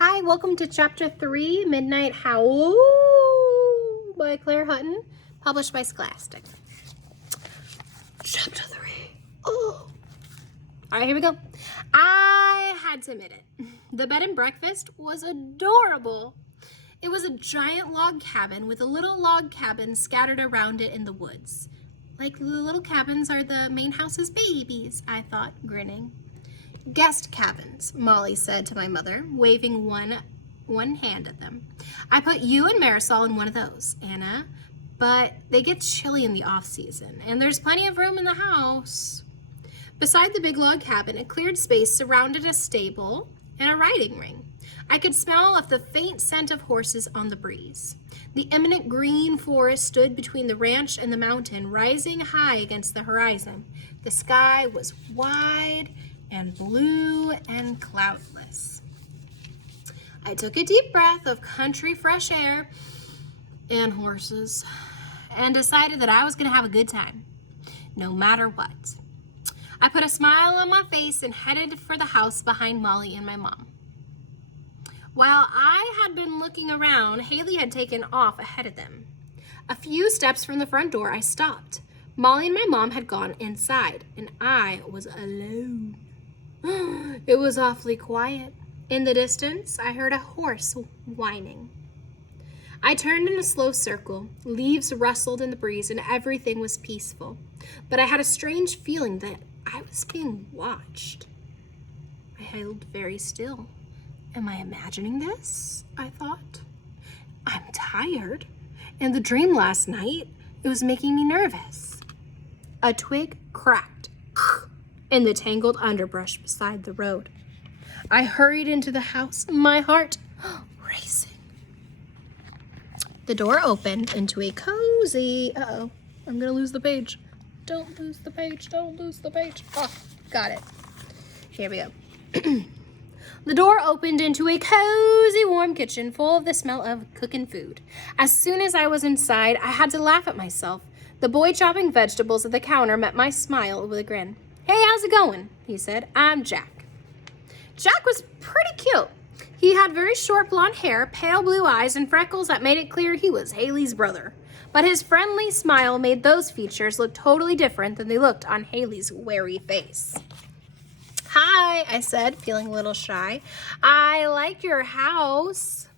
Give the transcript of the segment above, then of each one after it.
Hi, welcome to Chapter 3, Midnight Howl by Clare Hutton, published by Scholastic. Chapter 3. Oh. All right, here we go. I had to admit it. The bed and breakfast was adorable. It was a giant log cabin with a little log cabin scattered around it in the woods. Like the little cabins are the main house's babies, I thought, grinning. Guest cabins, Molly said to my mother, waving one hand at them. I put you and Marisol in one of those, Anna, but they get chilly in the off-season, and there's plenty of room in the house. Beside the big log cabin, a cleared space surrounded a stable and a riding ring. I could smell the faint scent of horses on the breeze. The imminent green forest stood between the ranch and the mountain, rising high against the horizon. The sky was wide and blue and cloudless. I took a deep breath of country fresh air and horses and decided that I was going to have a good time, no matter what. I put a smile on my face and headed for the house behind Molly and my mom. While I had been looking around, Haley had taken off ahead of them. A few steps from the front door, I stopped. Molly and my mom had gone inside, and I was alone. It was awfully quiet. In the distance, I heard a horse whining. I turned in a slow circle. Leaves rustled in the breeze and everything was peaceful. But I had a strange feeling that I was being watched. I held very still. Am I imagining this? I thought. I'm tired. And the dream last night, it was making me nervous. A twig cracked in the tangled underbrush beside the road. I hurried into the house, my heart racing. The door opened into a cozy... Uh-oh, I'm gonna lose the page. Don't lose the page, don't lose the page. Oh, got it. Here we go. The door opened into a cozy, warm kitchen full of the smell of cooking food. As soon as I was inside, I had to laugh at myself. The boy chopping vegetables at the counter met my smile with a grin. Hey, how's it going? He said. I'm Jack. Jack was pretty cute. He had very short blonde hair, pale blue eyes, and freckles that made it clear he was Haley's brother. But his friendly smile made those features look totally different than they looked on Haley's wary face. Hi, I said, feeling a little shy. I like your house.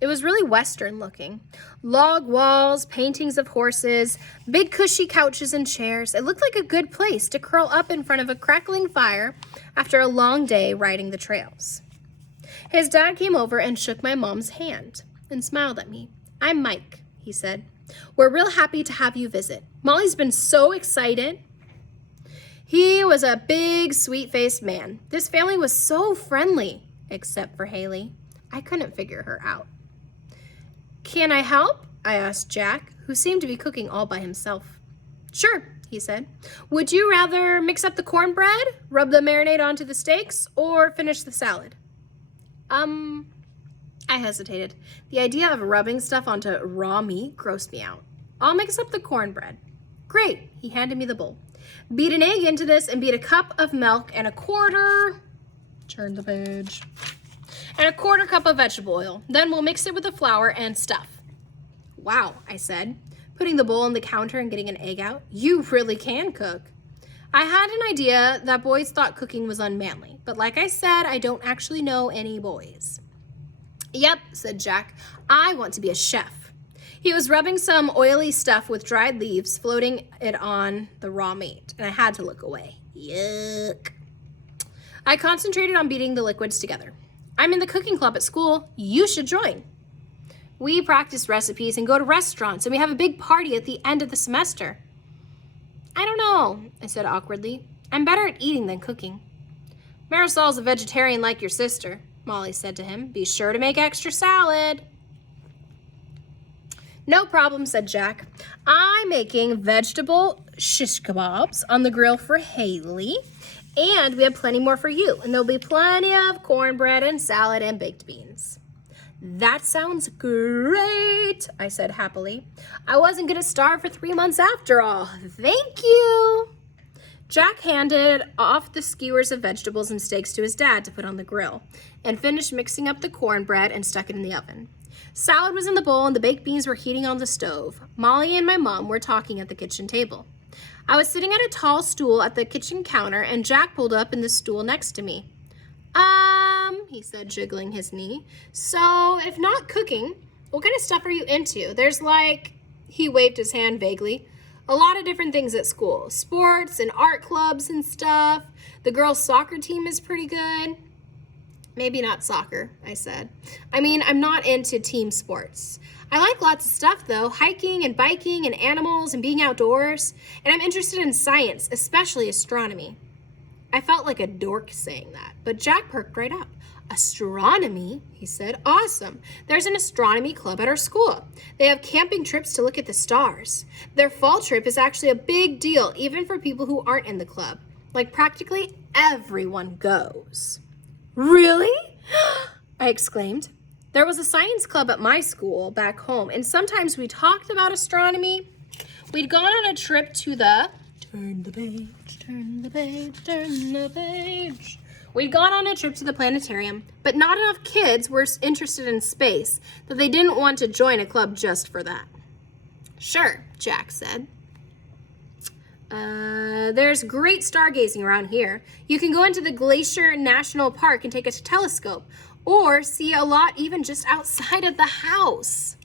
It was really Western looking. Log walls, paintings of horses, big cushy couches and chairs. It looked like a good place to curl up in front of a crackling fire after a long day riding the trails. His dad came over and shook my mom's hand and smiled at me. I'm Mike, he said. We're real happy to have you visit. Molly's been so excited. He was a big, sweet-faced man. This family was so friendly, except for Haley. I couldn't figure her out. Can I help? I asked Jack, who seemed to be cooking all by himself. Sure, he said. Would you rather mix up the cornbread, rub the marinade onto the steaks, or finish the salad? I hesitated. The idea of rubbing stuff onto raw meat grossed me out. I'll mix up the cornbread. Great, he handed me the bowl. Beat an egg into this and beat a cup of milk and a quarter cup of vegetable oil. Then we'll mix it with the flour and stuff. Wow, I said, putting the bowl on the counter and getting an egg out. You really can cook. I had an idea that boys thought cooking was unmanly, but like I said, I don't actually know any boys. Yep, said Jack. I want to be a chef. He was rubbing some oily stuff with dried leaves, floating it on the raw meat, and I had to look away. Yuck. I concentrated on beating the liquids together. I'm in the cooking club at school. You should join. We practice recipes and go to restaurants, and we have a big party at the end of the semester. I don't know, I said awkwardly. I'm better at eating than cooking. Marisol's a vegetarian like your sister, Molly said to him. Be sure to make extra salad. No problem, said Jack. I'm making vegetable shish kebabs on the grill for Haley, and we have plenty more for you, and there'll be plenty of cornbread and salad and baked beans. That sounds great, I said happily. I wasn't going to starve for 3 months after all. Thank you. Jack handed off the skewers of vegetables and steaks to his dad to put on the grill, and finished mixing up the cornbread and stuck it in the oven. Salad was in the bowl and the baked beans were heating on the stove. Molly and my mom were talking at the kitchen table. I was sitting at a tall stool at the kitchen counter, and Jack pulled up in the stool next to me. He said, jiggling his knee. So, if not cooking, what kind of stuff are you into? There's he waved his hand vaguely, a lot of different things at school. Sports and art clubs and stuff. The girls' soccer team is pretty good. Maybe not soccer, I said. I mean, I'm not into team sports. I like lots of stuff, though. Hiking and biking and animals and being outdoors. And I'm interested in science, especially astronomy. I felt like a dork saying that, but Jack perked right up. Astronomy, he said. Awesome. There's an astronomy club at our school. They have camping trips to look at the stars. Their fall trip is actually a big deal, even for people who aren't in the club. Like practically everyone goes. Really? I exclaimed. There was a science club at my school back home, and sometimes we talked about astronomy. We'd gone on a trip to the... Turn the page, turn the page, turn the page. We'd gone on a trip to the planetarium, but not enough kids were interested in space that they didn't want to join a club just for that. Sure, Jack said. There's great stargazing around here. You can go into the Glacier National Park and take a telescope, or see a lot even just outside of the house.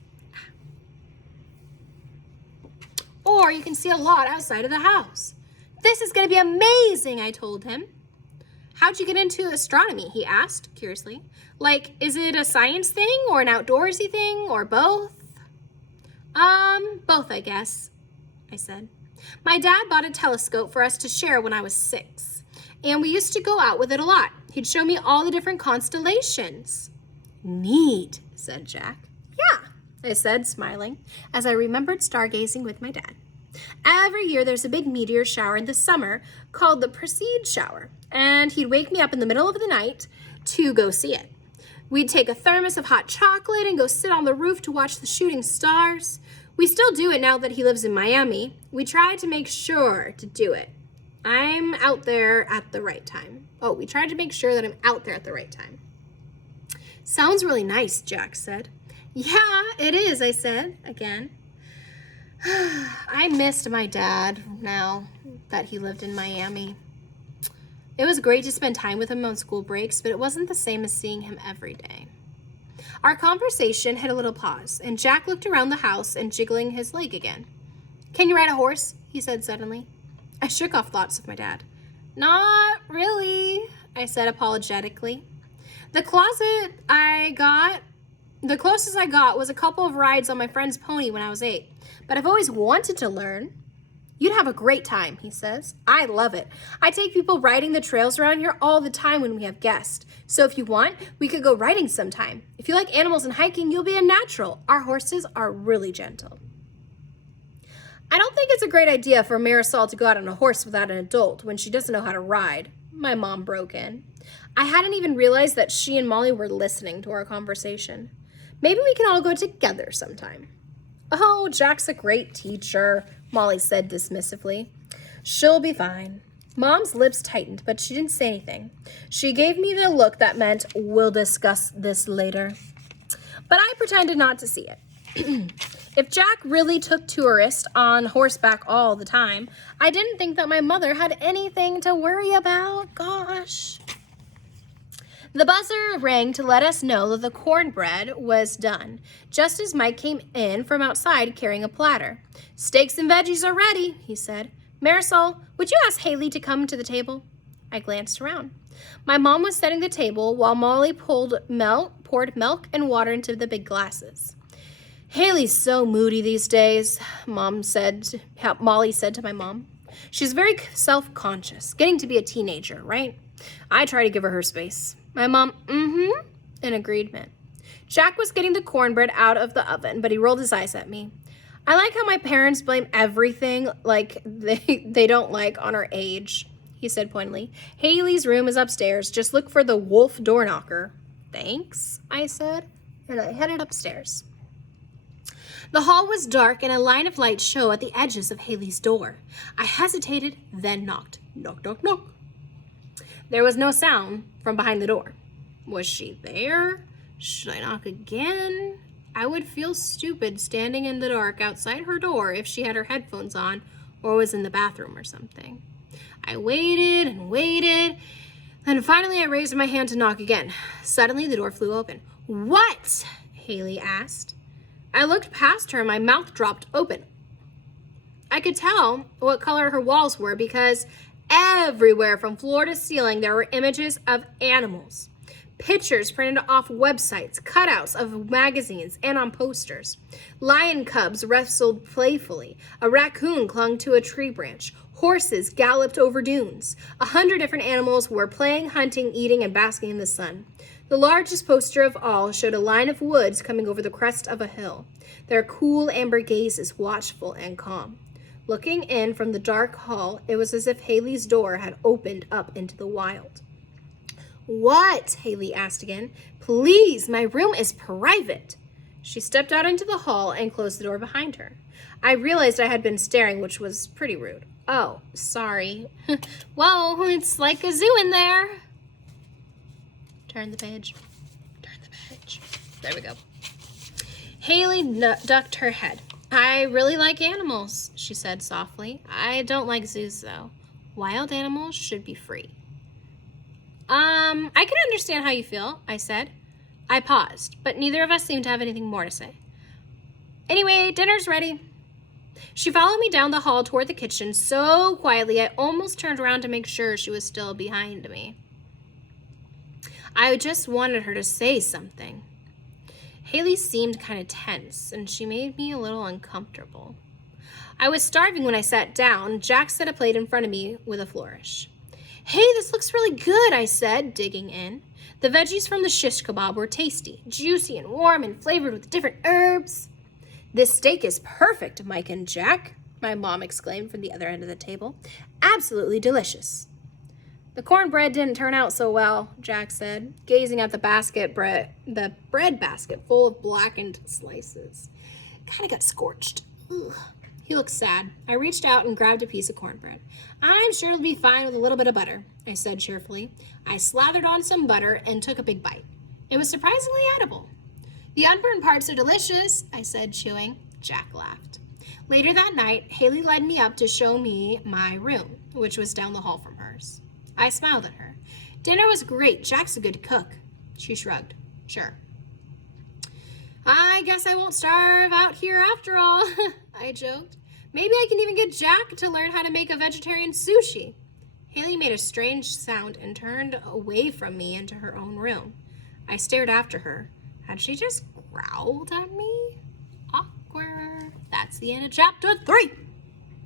Or you can see a lot outside of the house. This is going to be amazing, I told him. How'd you get into astronomy? He asked, curiously. Is it a science thing or an outdoorsy thing or both? Both, I guess, I said. My dad bought a telescope for us to share when I was 6, and we used to go out with it a lot. He'd show me all the different constellations. Neat, said Jack. Yeah, I said, smiling, as I remembered stargazing with my dad. Every year there's a big meteor shower in the summer called the Perseid shower, and he'd wake me up in the middle of the night to go see it. We'd take a thermos of hot chocolate and go sit on the roof to watch the shooting stars. We still do it now that he lives in Miami. We try to make sure to do it. I'm out there at the right time. We try to make sure that I'm out there at the right time. Sounds really nice, Jack said. Yeah, it is, I said, again. I missed my dad now that he lived in Miami. It was great to spend time with him on school breaks, but it wasn't the same as seeing him every day. Our conversation hit a little pause, and Jack looked around the house and jiggling his leg again. Can you ride a horse? He said suddenly. I shook off thoughts of my dad. Not really, I said apologetically. The closest I got was a couple of rides on my friend's pony when I was 8, but I've always wanted to learn. You'd have a great time, he says. I love it. I take people riding the trails around here all the time when we have guests. So if you want, we could go riding sometime. If you like animals and hiking, you'll be a natural. Our horses are really gentle. I don't think it's a great idea for Marisol to go out on a horse without an adult when she doesn't know how to ride, my mom broke in. I hadn't even realized that she and Molly were listening to our conversation. Maybe we can all go together sometime. Oh, Jack's a great teacher, Molly said dismissively. She'll be fine. Mom's lips tightened, but she didn't say anything. She gave me the look that meant, we'll discuss this later. But I pretended not to see it. If Jack really took tourists on horseback all the time, I didn't think that my mother had anything to worry about. Gosh. The buzzer rang to let us know that the cornbread was done, just as Mike came in from outside carrying a platter. Steaks and veggies are ready, he said. Marisol, would you ask Haley to come to the table? I glanced around. My mom was setting the table while Molly poured milk and water into the big glasses. Haley's so moody these days, Molly said to my mom. She's very self-conscious, getting to be a teenager, right? I try to give her space. My mom, in agreement. Jack was getting the cornbread out of the oven, but he rolled his eyes at me. I like how my parents blame everything like they don't like on our age, he said pointedly. Haley's room is upstairs. Just look for the wolf door knocker. Thanks, I said, and I headed upstairs. The hall was dark and a line of light showed at the edges of Haley's door. I hesitated, then knocked. Knock, knock, knock. There was no sound from behind the door. Was she there? Should I knock again? I would feel stupid standing in the dark outside her door if she had her headphones on or was in the bathroom or something. I waited and waited, and finally I raised my hand to knock again. Suddenly the door flew open. What? Haley asked. I looked past her and my mouth dropped open. I could tell what color her walls were because everywhere from floor to ceiling there were images of animals. Pictures printed off websites, cutouts of magazines, and on posters. Lion cubs wrestled playfully. A raccoon clung to a tree branch. Horses galloped over dunes. 100 different animals were playing, hunting, eating, and basking in the sun. The largest poster of all showed a line of woods coming over the crest of a hill. Their cool amber gazes watchful and calm. Looking in from the dark hall, it was as if Haley's door had opened up into the wild. What? Haley asked again. Please, my room is private. She stepped out into the hall and closed the door behind her. I realized I had been staring, which was pretty rude. Oh, sorry. Whoa, it's like a zoo in there. Turn the page. Turn the page. There we go. Haley ducked her head. I really like animals, she said softly. I don't like zoos, though. Wild animals should be free. I can understand how you feel, I said. I paused, but neither of us seemed to have anything more to say. Anyway, dinner's ready. She followed me down the hall toward the kitchen so quietly I almost turned around to make sure she was still behind me. I just wanted her to say something. Haley seemed kind of tense, and she made me a little uncomfortable. I was starving when I sat down. Jack set a plate in front of me with a flourish. Hey, this looks really good, I said, digging in. The veggies from the shish kebab were tasty, juicy and warm and flavored with different herbs. This steak is perfect, Mike and Jack, my mom exclaimed from the other end of the table. Absolutely delicious. The cornbread didn't turn out so well, Jack said, gazing at the bread basket full of blackened slices. Kind of got scorched. Ugh. He looked sad. I reached out and grabbed a piece of cornbread. I'm sure it'll be fine with a little bit of butter, I said cheerfully. I slathered on some butter and took a big bite. It was surprisingly edible. The unburned parts are delicious, I said, chewing. Jack laughed. Later that night, Haley led me up to show me my room, which was down the hall from hers. I smiled at her. Dinner was great. Jack's a good cook. She shrugged. Sure. I guess I won't starve out here after all, I joked. Maybe I can even get Jack to learn how to make a vegetarian sushi. Haley made a strange sound and turned away from me into her own room. I stared after her. Had she just growled at me? Awkward. That's the end of chapter 3.